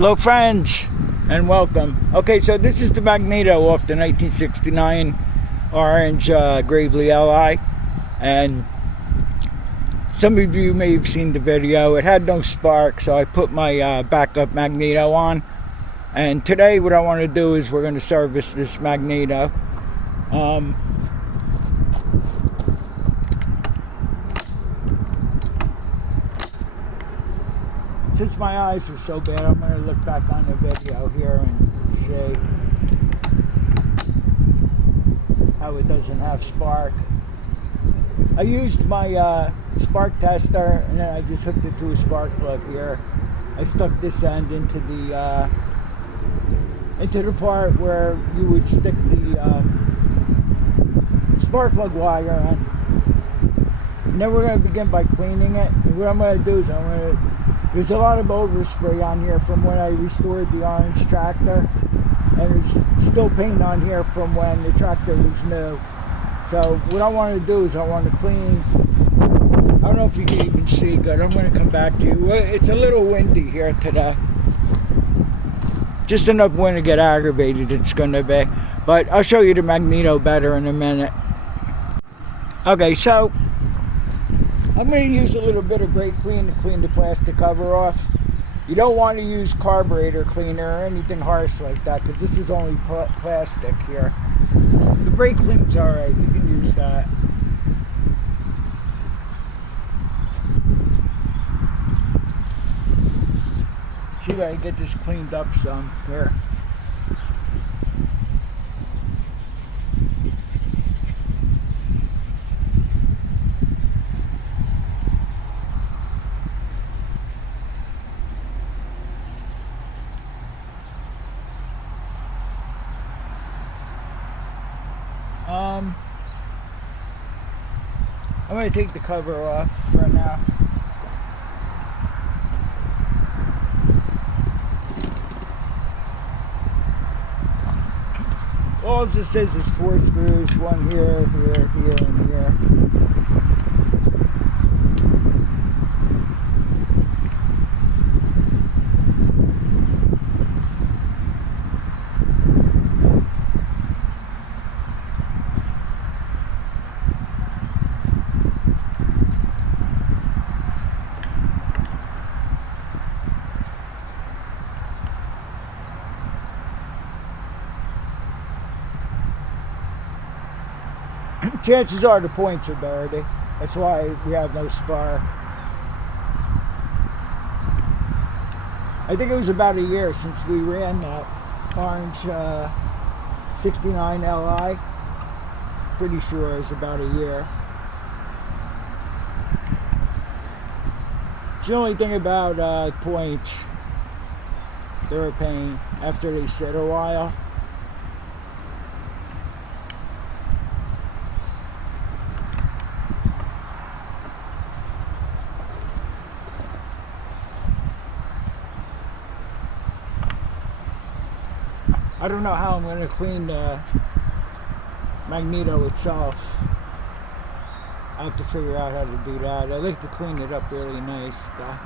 Hello friends and welcome. Okay, so this is the Magneto off the 1969 orange Gravely LI, and some of you may have seen the video. It had no spark, so I put my backup Magneto on, and today what I want to do is we're going to service this Magneto. Since my eyes are so bad, I'm going to look back on the video here and see how it doesn't have spark. I used my spark tester, and then I just hooked it to a spark plug here. I stuck this end into the part where you would stick the spark plug wire on. And then we're going to begin by cleaning it. And what I'm going to do is there's a lot of overspray on here from when I restored the orange tractor, and there's still paint on here from when the tractor was new. So what I want to do is I want to clean. I don't know if you can even see good. I'm going to come back to you. It's a little windy here today. Just enough wind to get aggravated it's going to be. But I'll show you the Magneto better in a minute. Okay, so I'm going to use a little bit of brake clean to clean the plastic cover off. You don't want to use carburetor cleaner or anything harsh like that, because this is only plastic here. The brake clean's alright, you can use that. See if I can get this cleaned up some here. I'm going to take the cover off for now. All this is 4 screws, one here, here, here, and here. Chances are the points are dirty. That's why we have no spark. I think it was about a year since we ran that orange 69 Li. Pretty sure it was about a year. It's the only thing about points. They're a pain after they sit a while. I don't know how I'm going to clean the Magneto itself. I have to figure out how to do that. I like to clean it up really nice though.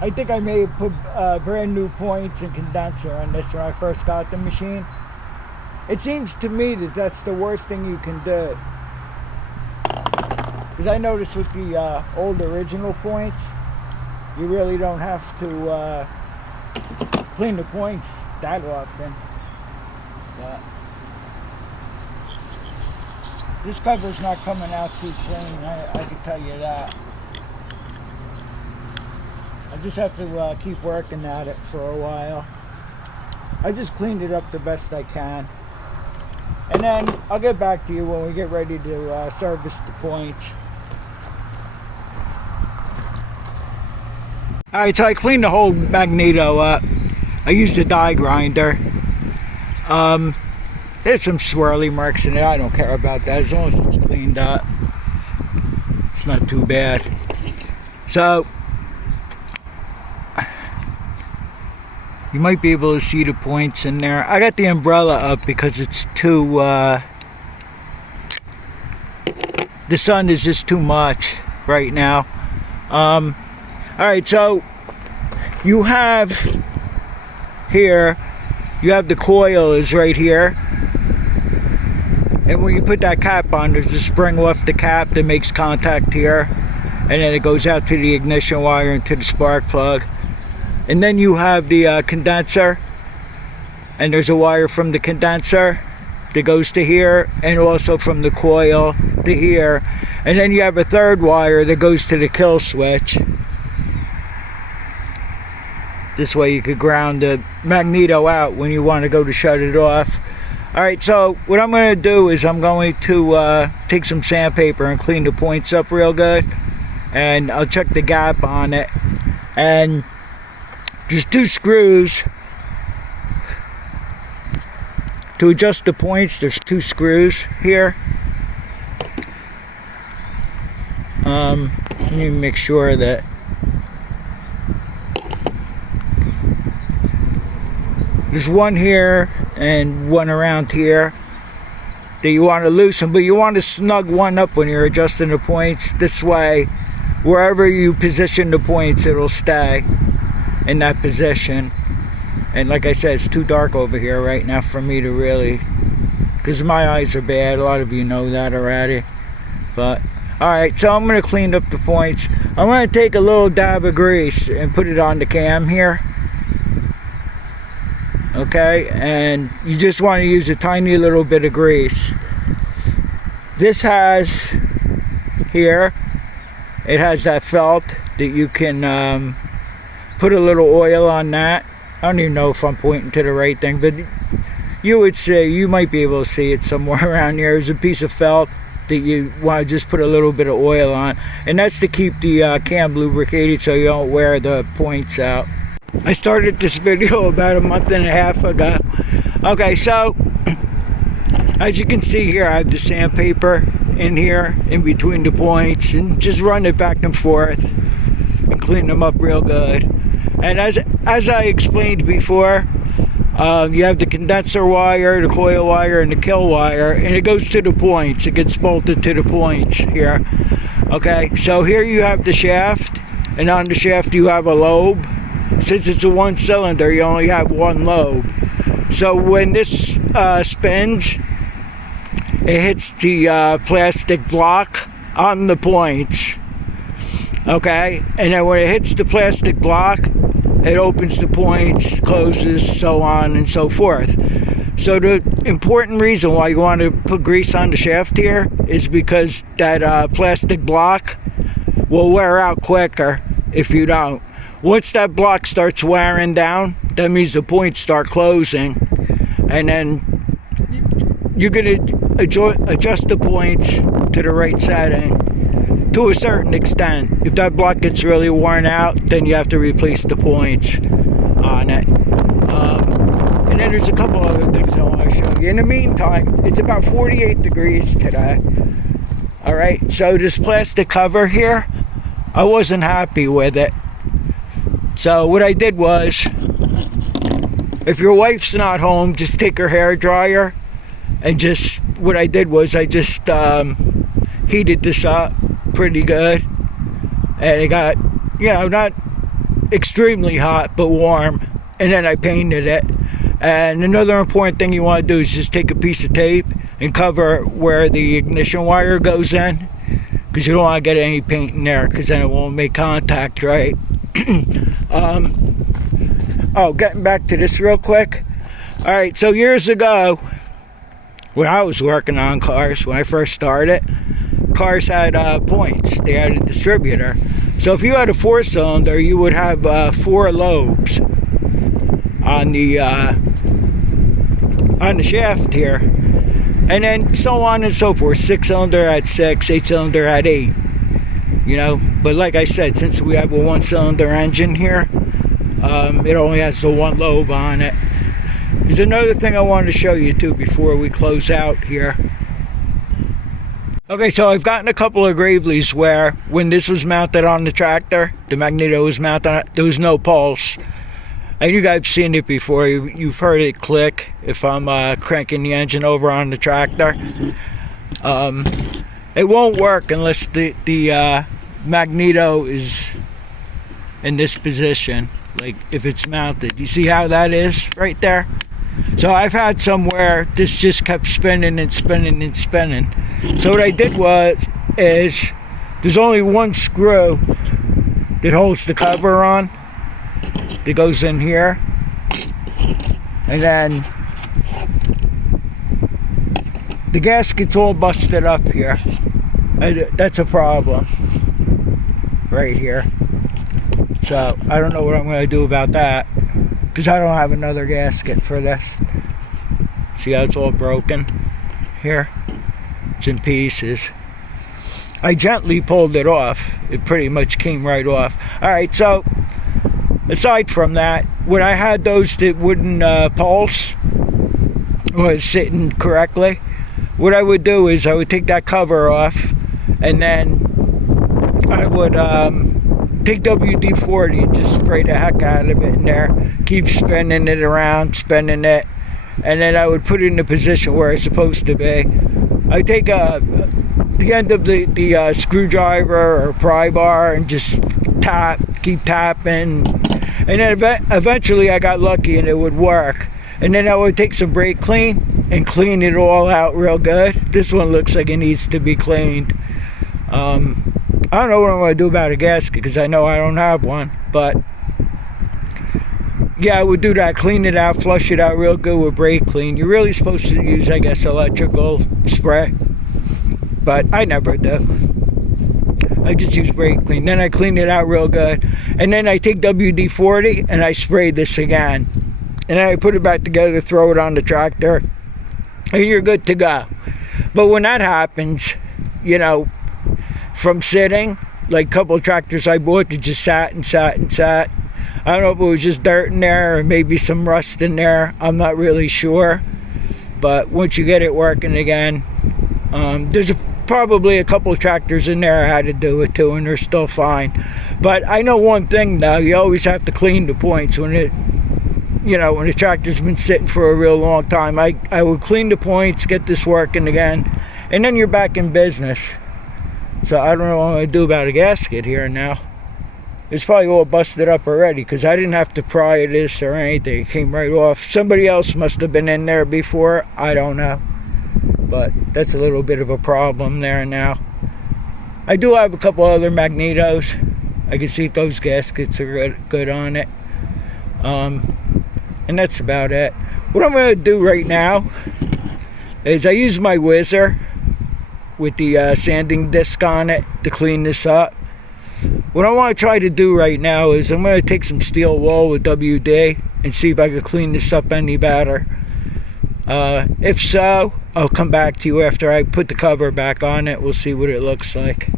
I think I may have put brand new points and condenser on this when I first got the machine. It seems to me that that's the worst thing you can do. Because I noticed with the old original points, you really don't have to clean the points that often. But this cover's not coming out too clean, I can tell you that. I just have to keep working at it for a while. I just cleaned it up the best I can. And then I'll get back to you when we get ready to service the point. Alright, so I cleaned the whole Magneto up. I used a die grinder. There's some swirly marks in it. I don't care about that as long as it's cleaned up. It's not too bad. So You might be able to see the points in there. I got the umbrella up because it's too, the sun is just too much right now. Alright, so you have here, you have the coil is right here. And when you put that cap on, there's a spring off the cap that makes contact here. And then it goes out to the ignition wire and to the spark plug. And then you have the condenser, and there's a wire from the condenser that goes to here, and also from the coil to here. And then you have a third wire that goes to the kill switch. This way you could ground the magneto out when you want to go to shut it off. Alright, so what I'm going to do is I'm going to take some sandpaper and clean the points up real good. And I'll check the gap on it. And there's 2 screws to adjust the points. There's 2 screws here. Let me make sure that there's one here and one around here that you want to loosen, but you want to snug one up when you're adjusting the points. This way, wherever you position the points, it'll stay in that position. And like I said, it's too dark over here right now for me to really, because my eyes are bad. A lot of you know that already. But alright, so I'm going to clean up the points. I'm going to take a little dab of grease and put it on the cam here. Okay, and you just want to use a tiny little bit of grease. This has here, it has that felt that you can put a little oil on that. I don't even know if I'm pointing to the right thing, but you would say, you might be able to see it somewhere around here. There's a piece of felt that you want to just put a little bit of oil on, and that's to keep the cam lubricated so you don't wear the points out. I started this video about a month and a half ago. Okay, so as you can see here, I have the sandpaper in here in between the points, and just run it back and forth and clean them up real good. And as I explained before, you have the condenser wire, the coil wire, and the kill wire, and it goes to the points. It gets bolted to the points here. Okay, so here you have the shaft, and on the shaft you have a lobe. Since it's a 1 cylinder, you only have 1 lobe. So when this spins, it hits the plastic block on the points. Okay, and then when it hits the plastic block, it opens the points, closes, so on and so forth. So the important reason why you want to put grease on the shaft here is because that plastic block will wear out quicker if you don't. Once that block starts wearing down, that means the points start closing, and then you're going to adjust the points to the right setting to a certain extent. If that block gets really worn out, then you have to replace the points on it. And then there's a couple other things I want to show you. In the meantime, it's about 48 degrees today. Alright, so this plastic cover here, I wasn't happy with it. So what I did was, if your wife's not home, just take her hair dryer, and what I did was I just heated this up pretty good, and it got, not extremely hot, but warm, and then I painted it. And another important thing you want to do is just take a piece of tape and cover where the ignition wire goes in, because you don't want to get any paint in there, because then it won't make contact, right? Getting back to this real quick. Alright, so years ago, when I was working on cars, when I first started, cars had points. They had a distributor. So if you had a 4-cylinder, you would have 4 lobes on the shaft here, and then so on and so forth. 6-cylinder had 6, 8-cylinder had 8. But like I said, since we have a 1-cylinder engine here, it only has the 1 lobe on it. There's another thing I wanted to show you too before we close out here. Okay, so I've gotten a couple of Gravely's where when this was mounted on the tractor, the magneto was mounted on it, there was no pulse. And you guys have seen it before. You've heard it click if I'm cranking the engine over on the tractor. It won't work unless the magneto is in this position, like if it's mounted. You see how that is right there? So I've had somewhere this just kept spinning and spinning and spinning. So what I did is there's only one screw that holds the cover on, that goes in here, and then the gasket's all busted up here. That's a problem right here. So I don't know what I'm going to do about that, because I don't have another gasket for this. See how it's all broken here? It's in pieces. I gently pulled it off. It pretty much came right off. Alright, so aside from that, when I had those that wouldn't pulse or sitting correctly, what I would do is I would take that cover off, and then I would take WD-40 and just spray the heck out of it in there. Keep spinning it around, spinning it, and then I would put it in the position where it's supposed to be. I take the end of the screwdriver or pry bar and just keep tapping, and then eventually I got lucky and it would work. And then I would take some brake clean and clean it all out real good. This one looks like it needs to be cleaned. I don't know what I'm going to do about a gasket, because I know I don't have one, but yeah, I would do that. Clean it out, flush it out real good with brake clean. You're really supposed to use, I guess, electrical spray, but I never do. I just use brake clean. Then I clean it out real good, and then I take WD-40 and I spray this again, and then I put it back together, throw it on the tractor, and you're good to go. But when that happens, you know, from sitting, like a couple of tractors I bought that just sat and sat and sat. I don't know if it was just dirt in there or maybe some rust in there. I'm not really sure. But once you get it working again, there's probably a couple of tractors in there I had to do it to, and they're still fine. But I know one thing though, you always have to clean the points when when the tractor's been sitting for a real long time. I would clean the points, get this working again, and then you're back in business. So I don't know what I'm going to do about a gasket here now. It's probably all busted up already, because I didn't have to pry this or anything. It came right off. Somebody else must have been in there before. I don't know. But that's a little bit of a problem there now. I do have a couple other magnetos. I can see if those gaskets are good on it. And that's about it. What I'm going to do right now is I use my whizzer with the sanding disc on it to clean this up. What I want to try to do right now is I'm going to take some steel wool with WD and see if I can clean this up any better. If so, I'll come back to you after I put the cover back on it. We'll see what it looks like.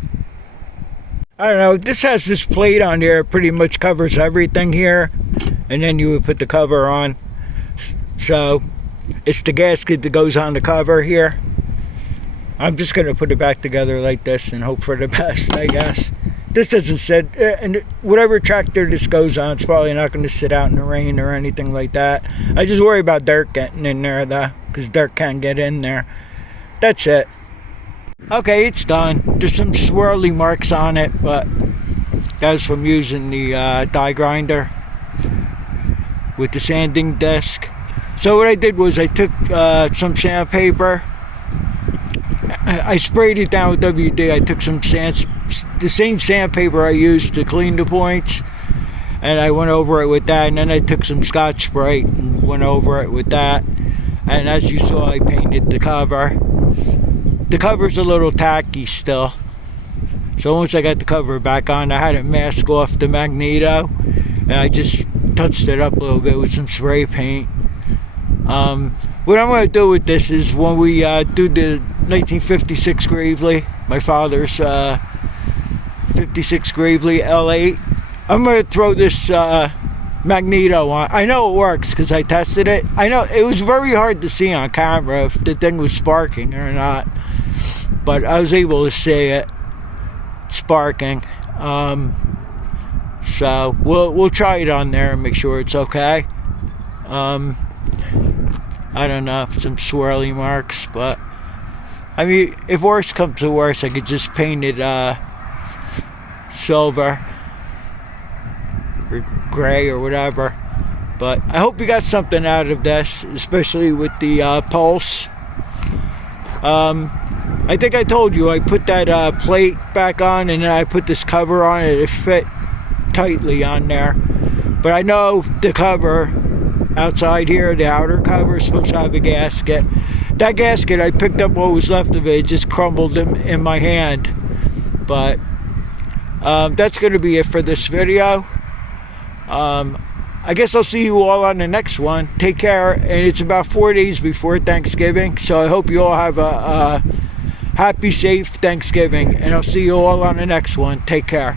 I don't know, this has this plate on here. It pretty much covers everything here, and then you would put the cover on. So it's the gasket that goes on the cover here. I'm just going to put it back together like this and hope for the best, I guess. This doesn't sit, and whatever tractor this goes on, it's probably not going to sit out in the rain or anything like that. I just worry about dirt getting in there though, because dirt can get in there. That's it. Okay, it's done. There's some swirly marks on it, but that was from using the die grinder with the sanding disc. So what I did was I took some sandpaper, I sprayed it down with WD. I took the same sandpaper I used to clean the points, and I went over it with that, and then I took some Scotch Brite and went over it with that, and as you saw, I painted the cover. The cover's a little tacky still, so once I got the cover back on, I had it mask off the magneto, and I just touched it up a little bit with some spray paint. What I'm going to do with this is when we do the 1956 Gravely, my father's 56 Gravely L8, I'm going to throw this magneto on. I know it works because I tested it. I know it was very hard to see on camera if the thing was sparking or not, but I was able to see it sparking. So we'll try it on there and make sure it's okay. I don't know, some swirly marks, but I mean, if worse comes to worse, I could just paint it silver or gray or whatever. But I hope you got something out of this, especially with the pulse. I think I told you I put that plate back on, and then I put this cover on it. It fit tightly on there. But I know the cover outside here, the outer cover, is supposed to have a gasket. That gasket, I picked up what was left of it. It just crumbled in my hand. But that's going to be it for this video. I guess I'll see you all on the next one. Take care. And it's about 4 days before Thanksgiving. So I hope you all have a happy, safe Thanksgiving. And I'll see you all on the next one. Take care.